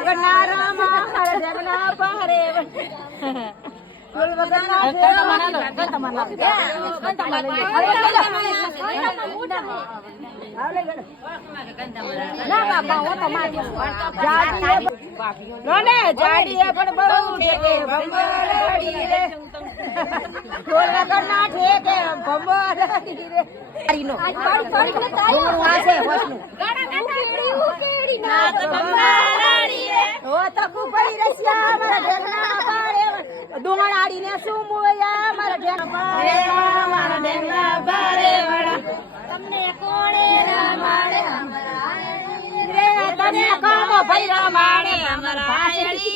વગરના રામા હર જગના પારે ઢોલ વગરના જાડીએ પણ બહુ ઠેકે ભંબરડી રે ઢોલ વગરના ઠેકે ભંબરડી રે તારીનો આસે હોસનું નાત ભંબરડી રે ઓ તો કુપડી રસિયા મારા ઢેગના પારે ડોણાડીને શું મોયા મારા ઢેગના પારે વડા તમને કોણે રમાડે અમારા તને કોમો ભઈ રમાડે અમારા આયડી